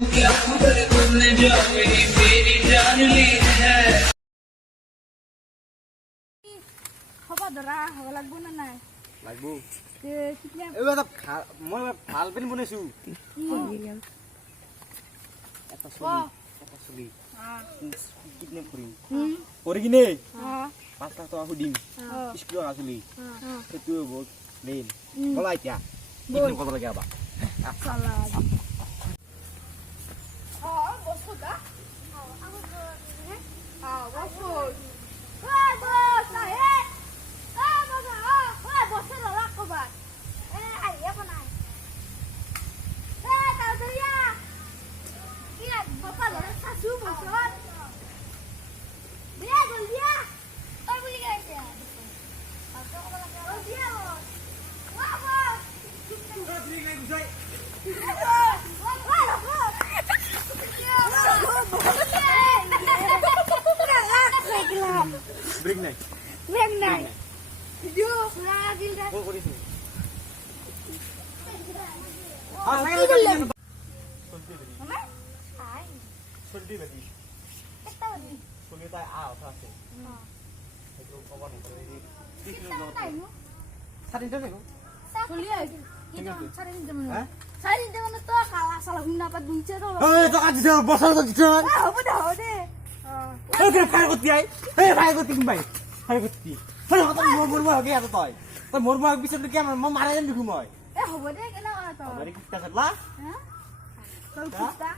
क्या खबर तुमने जो मेरी जान ली है খবৰ ধৰা হ'ব লাগব না নাই লাগবো তে কিতলে এইবাৰ মই ভাল পেন বনাইছো এটা চলি কিতনে কৰিম কৰি কিনে 5 লাখ টকা সুদিম স্কুলৰ আছলি সেইটো বহুত মেইন বলা এতিয়া কিতনে ক'ব লাগে আবা চালা বস্তু দা বস্তু বস আহে বস ললা কবা আহিয়া বনাই তাড়াতাড়িয়া কি বাবা লরা সাসু বসত দিয়া জলদিয়া ওই বলি গেছে দিয়া বাবা ঠিক নাই বুঝাই ব্রেক নাই ব্রেক নাই ভিডিও পুরা দিল রে ও করিস মামা আই চলতি বাজি একটা বাজি চলি তাই আছে সেইটো কবার নকৰে তাই নো সারিটা দেখো চলি আই সারি দিতে মনে হ্যাঁ সারি দিতে মনে তো খালা সালা হুনা পা দুইছে তো এই টাকা দিছ বছর তো দিছ হবে দে এই কে ফায়ার করতে আই এই ফায়ার করতে কি ভাই ফায়ার করতে ফায়ার কত মরমা হবে এত তুই মরমা বিছত কি আমার মারা যান দেখু মই এ হবে দে কেলা কথা তো আরে কিটা করলা হ্যাঁ তোর কুত্তা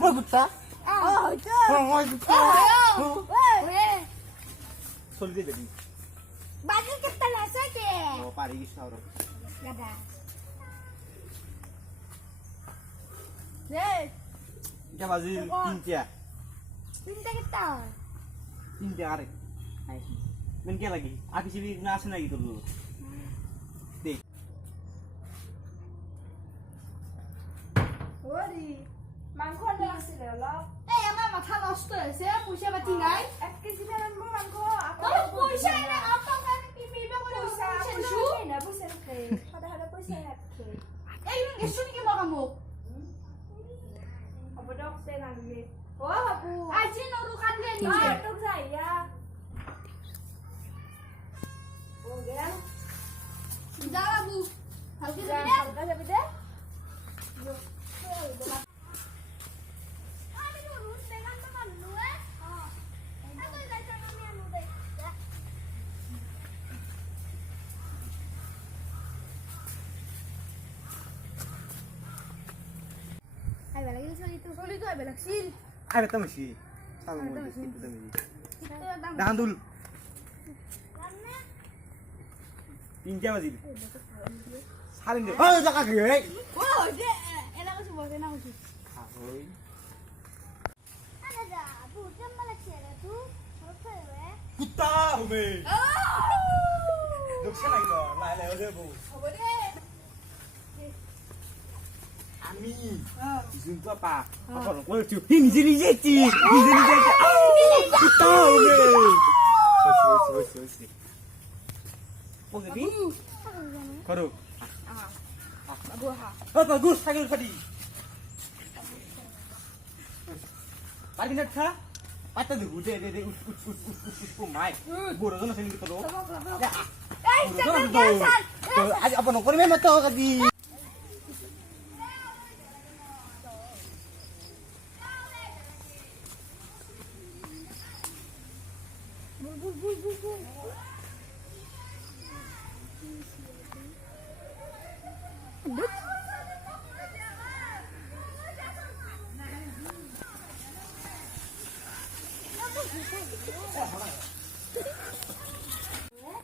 মই গুত্তা হইতো মই গুত্তা ওয়ে চলতি দেখি বাজি কেতা লাসে কে ও পারি কি সাউর গাদা রে এটা বাজি তিনটা তিনটা কেতা তিনটা আরে মেন কে লাগি আকি সিবি না আছে নাকি তোর দেখ ওরি মাংস আছে রে অলপ এই আমার মাথা নষ্ট হইছে পয়সা পাতি নাই 1 কেজি মান মাংস আপনি পয়সা নাই আপনার কি পিবে করে পয়সা দিছু না পয়সা রাখে হাদা পয়সা রাখে এই গেছুন কি মগামু হ'ব দক তে নাগলে ও বাবু আজি নরু কাটলে নি তো যাইয়া ও গেল যা বাবু হালকা যাবি দে আরে তামসি সামনে মই দিতে তুমি দাঁদুল তিনটা বাজি সারিন দে ও জাকা কি রে ওই কুত্তা হবে দেখছ নাই তো লাই লাই ওরে বউ আমি জিনতো পা আপন কই তুই নিজে নিজে কুত্তা হবে ওই ওকে কি করো বাগুস সাগর খাদি পারি না খা পাতা দে গুদে দে উঠ মাই বড় জন সেনি তো এই আজ আপন করে মে মত কাদি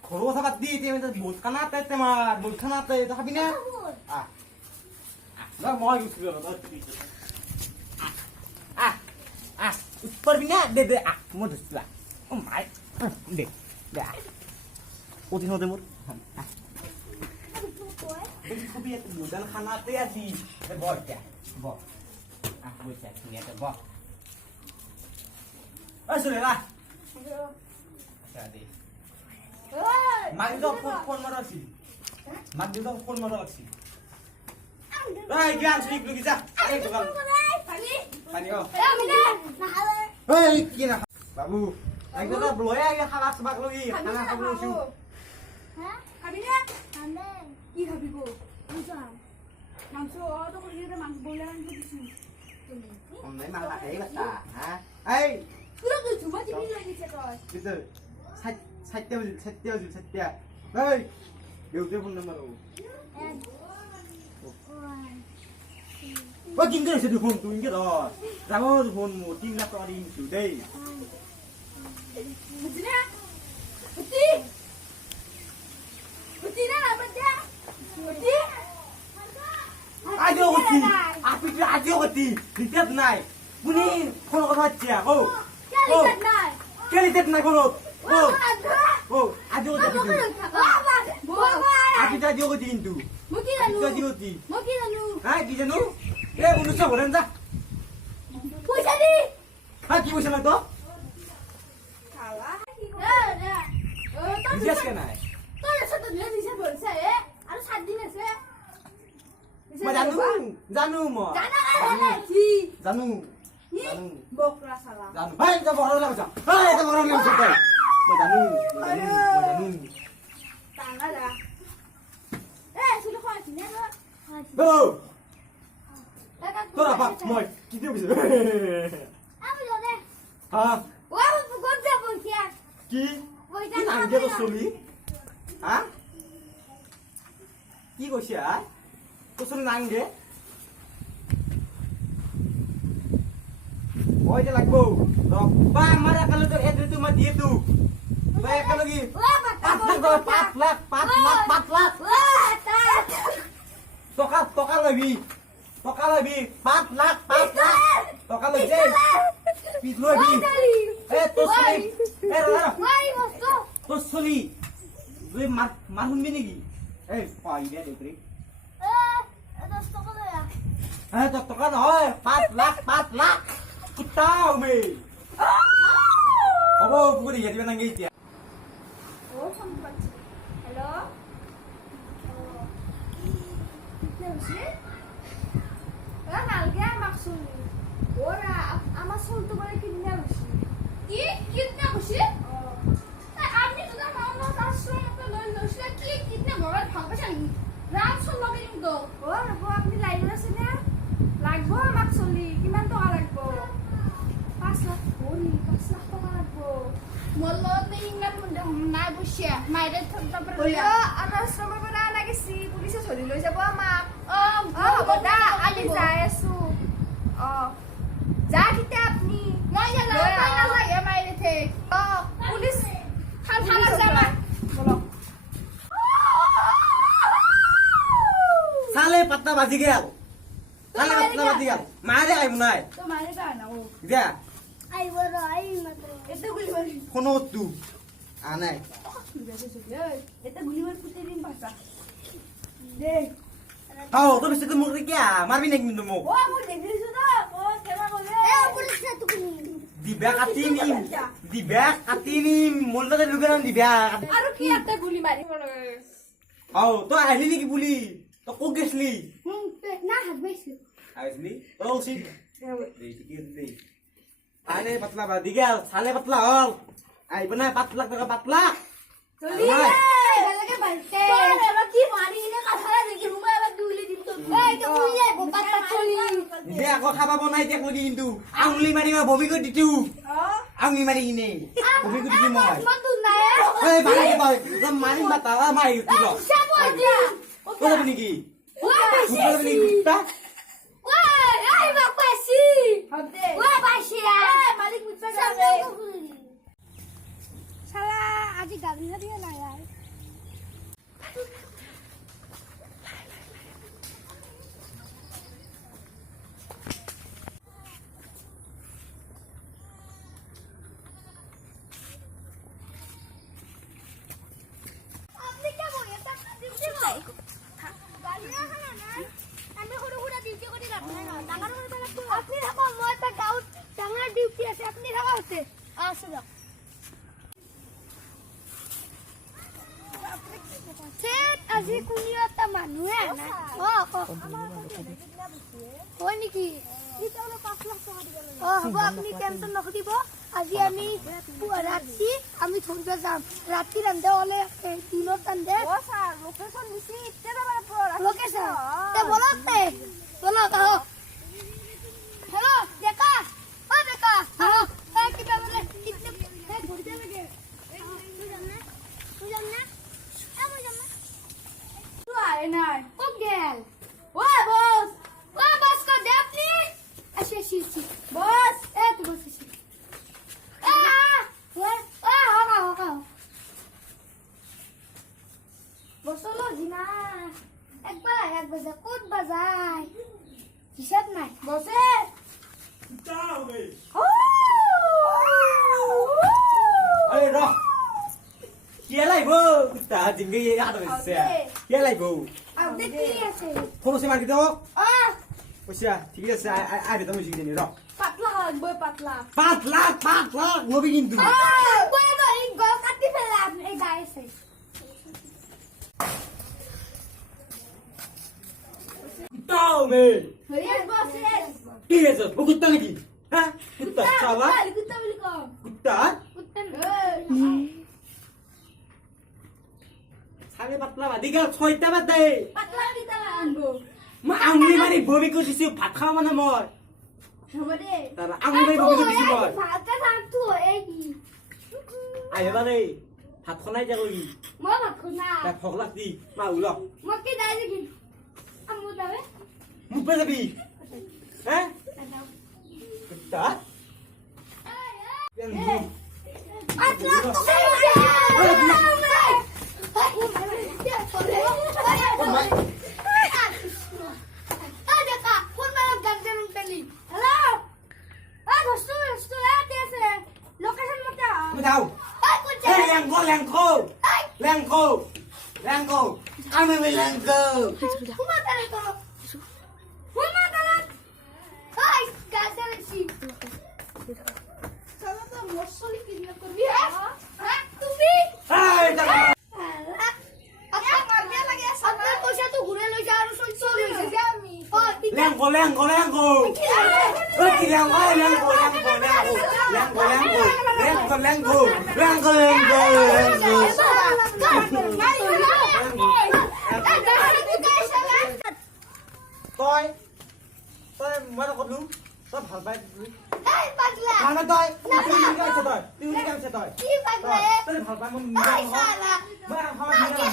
খরো কথা বাদ দি তুমি তো বহুত খানাতে তোমার বহুত খানাতে তো খাবি না না মই গুছিল না উত্তর বিনা দে দে মই ধরছিলা ও মাই দে দে ওদিন হতে মোর খুবই একটা মোদাল খানাতে আছি বড়টা ব বইটা তুমি একটা ব আসলে না আচ্ছা দে মাগিদো ফোন মারা আছি মাগিদো ফোন মারা আছি এই জ্ঞান শিখ লুকি যা এই দোকান পানী অ আমি না নাখালে এই কি না বাবু একদম লৈ আহি খাবা চাবাক লগি খানা খাব লৈছো হ্যাঁ খাবি না খাবে কি খাবি গো মাংস তো কইলে রে মাংস বলে আনতে দিছি নাই মালা এই বাচ্চা হ্যাঁ এই পুরো তো জুমা টিভি লাগিছে কয় কিন্তু সাতটা এই দেউতে ফোন নাম্বার ও কিন করে সেটা ফোন তুই কি র যাবো ফোন মো 3 লাখ টাকা দিন তুই দেই বুঝলি না বুঝি বুঝি না বাচ্চা বুঝি আজও গতি আপনি আজও গতি রিটেট নাই পুনি ফোন কথা হচ্ছে ও কে লিখত নাই কে রিটেট নাই কোন ও আজও গতি আপনি আজও গতি কিন্তু মুকি জানু আজও গতি মুকি জানু হ্যাঁ কি জানো এ উনুসা বলেন যা পয়সা দি হ্যাঁ কি বলছ না তো খালা ও তো বিশেষ কে নাই তোর সাথে দিলে দিছে বলছে আর 7 দিন আছে মা জানু মা জানা না কি জানু বকরা শালা জানু ভাই তো বড় লাগছে ভাই তো বড় লাগছে তাই মা জানু টানা যা শুধু খাচ্ছি না ও তোরা বাপ মই কি দিয়ে বসে আমি জানে হ্যাঁ ও কোন যা বলছিস কি কি নাঙ্গে তো চলি হ্যাঁ কি কইছে আ তো চলি নাঙ্গে ওই যে লাগবো বা আমার একালে তো এদ্রে তোমার দিয়ে তু বা একালে কি 5 লাখ টকা লবি 5 লাখ টকা লবি পিছ লবি এ তো চলি এ রা তো চলি তুই মার শুনবি নেকি এই পাই দে দেখি হ্যাঁ তো টকা নহয় 5 লাখ কুত্তাও মে হ'ব পুকুরি গেলি নাঙ্গে এতিয়া ও সম্পত্তি হ্যালো কি হইছে ওরা নালগে আমাক শুনি ওরা আমার শুনতে বলে কিনে হইছে কি কিনে হইছে আপনি তো না মামলা আশ্রয় তো লই লইছে কি কিনে মোবাইল ভাঙবে চাই রাম শুন লগে কিন্তু ও রবো আপনি লাইন আছে না লাগবো আমাক চলি কিমান টাকা লাগবো 5 লাখ ওরি 5 লাখ টাকা লাগবো মল্লতে ইংলাম নাই বসিয়া মাইরে তারপর বলিয়া আমরা আশ্ৰমৰ পৰা লাগিছি পুলিচে ধৰি লৈ যাব আমাক হ'ব দা আজি যাই আছো যা কিতে আপনি মই নালাগে মাইরে ঠিক পুলিচ থানা যাবা বলো সালে পাত্তা বাজি গেল মারে আইব নাই তো মাইরে কা না ও যা আই বড় আই মাত্র এতে গুলি মারি কোন তু আনাই এটা গুলি মারি ফুটে দিন ভাষা দেখ হাও তো বেশি তো মুখ কিয়া মারবি না কিন্তু মুখ ও মু দেখিছো না ও কেবা বলে এ পুলিশ না তুই দিবা কাটি নি মোলটা লুকে না দিবা আৰু কি একটা গুলি মারি বলে হাও তো আইলি নেকি বুলি তো কো গেছলি না হাত বেশি আইলি তো সি দেই কি দেই আরে পাতলা বাদি গেল সালে পাতলা হল আইব না 5 লাখ টাকা পাতলা চলি লাগে বাইতে তোরে এবার কি মারি নে কথা দেখি রুমে এবার গুলি দিম তো এই তো গুলি আইব পাতা চলি দে আকৌ খাবা বনাই দেখ লগি কিন্তু আঙুলি মারিবা বমি কৰি দিতু আঙুলি মাৰি কিনে বমি কৰি দিম মই মত নাই এই ভাই ভাই মারি মাতা মারি দিল সাবো দিয়া ও যাবি নেকি ওই তুই যাবি নেকি তা ওই আই বাপাসি হবে ওই বাসিয়া মালিক মুছবা যাবে শালা আজি গাবি হারিয়ে না यार আপনি কি বলেন টাকা দিতে ভাই গাড়ি না না আমি হড় হড়া ডিউটি করি রাখব না টাকার উপর লাগবে আপনি রাখো মই তা গাঁও টাঙ্গার ডিউটি আছে আপনি রাখা হতে আসো যাও সেট আজি কোনিও এটা মানুহে না হয় নেকি এটা হলো 5 লাখ টাকা হ'ব আপুনি টেনচন নকৰিব আজি আমি ৰাতি আমি ধৰিব যাম ৰাতি ৰান্ধে হ'লে দিনত ৰান্ধে লোকেশ্যন দিছি লোকেশ্যন তে বলক তে বলক আহক হেল্ল' ডেকা অ ডেকা আহক কিবা বোলে ধৰিব লাগে তুই জান না মই জান না তুই আয় নাই ক'ত গেল ও বস কো দে আপনি আসি বস তুই বস আসি বসলো জিনা একবার এক বাজে কোট বাজায় হিসাব নাই বসে আরে র কে লাইবো কুত্তা জিঙ্গে আদর হইছে কে লাইবো আপনি কি আছে ফোন সে মার্কেট দাও আ পয়সা ঠিক আছে আরে তুমি জিগে নি র পাতলা লাগবে পাতলা 5 লাখ নবী কিন্তু কই তো এই গল কাটি ফেলা এই গায়েছে দাও মে হইয়া বসে কি আছে ও কুত্তা নাকি হ্যাঁ কুত্তা শালা কুত্তা বলি কম কুত্তা কুত্তা সাড়ে পাতলা বাদি গেল 6টা বাদ দে পাতলা দিতা আনবো মা আঙুলি মারি ববি কো দিছি ভাত খাওয়া মানে মই হবে তারা আঙুলি মারি ববি কো দিছি মই ভাতটা থাকতো এই কি আইবা রে ভাত খনাই যা কই মই ভাত খনা তা ভক লাগতি মা উল মই কি দাই দিবি আমু দাবে মুপে যাবি হ্যাঁ কুত্তা পাতলা তো Đâu? Lenko. Kami may Lenko. Hey, jangan. Lenko. Tôi mới đâu có đúng. Tôi phải phải. Thằng nó tôi. Tôi đi xem xe tôi. Tôi phải phải mình đi không? Mới ăn không ăn gì đâu.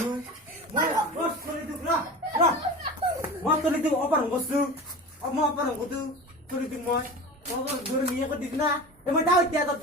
Mới tôi đi được rồi. Mới tôi đi được ở bên ngõ sư. Ở mà bên ngõ tư. Tôi đi được mới. Tôi đi được nghĩa có đi na. Em mới đau chè tôi.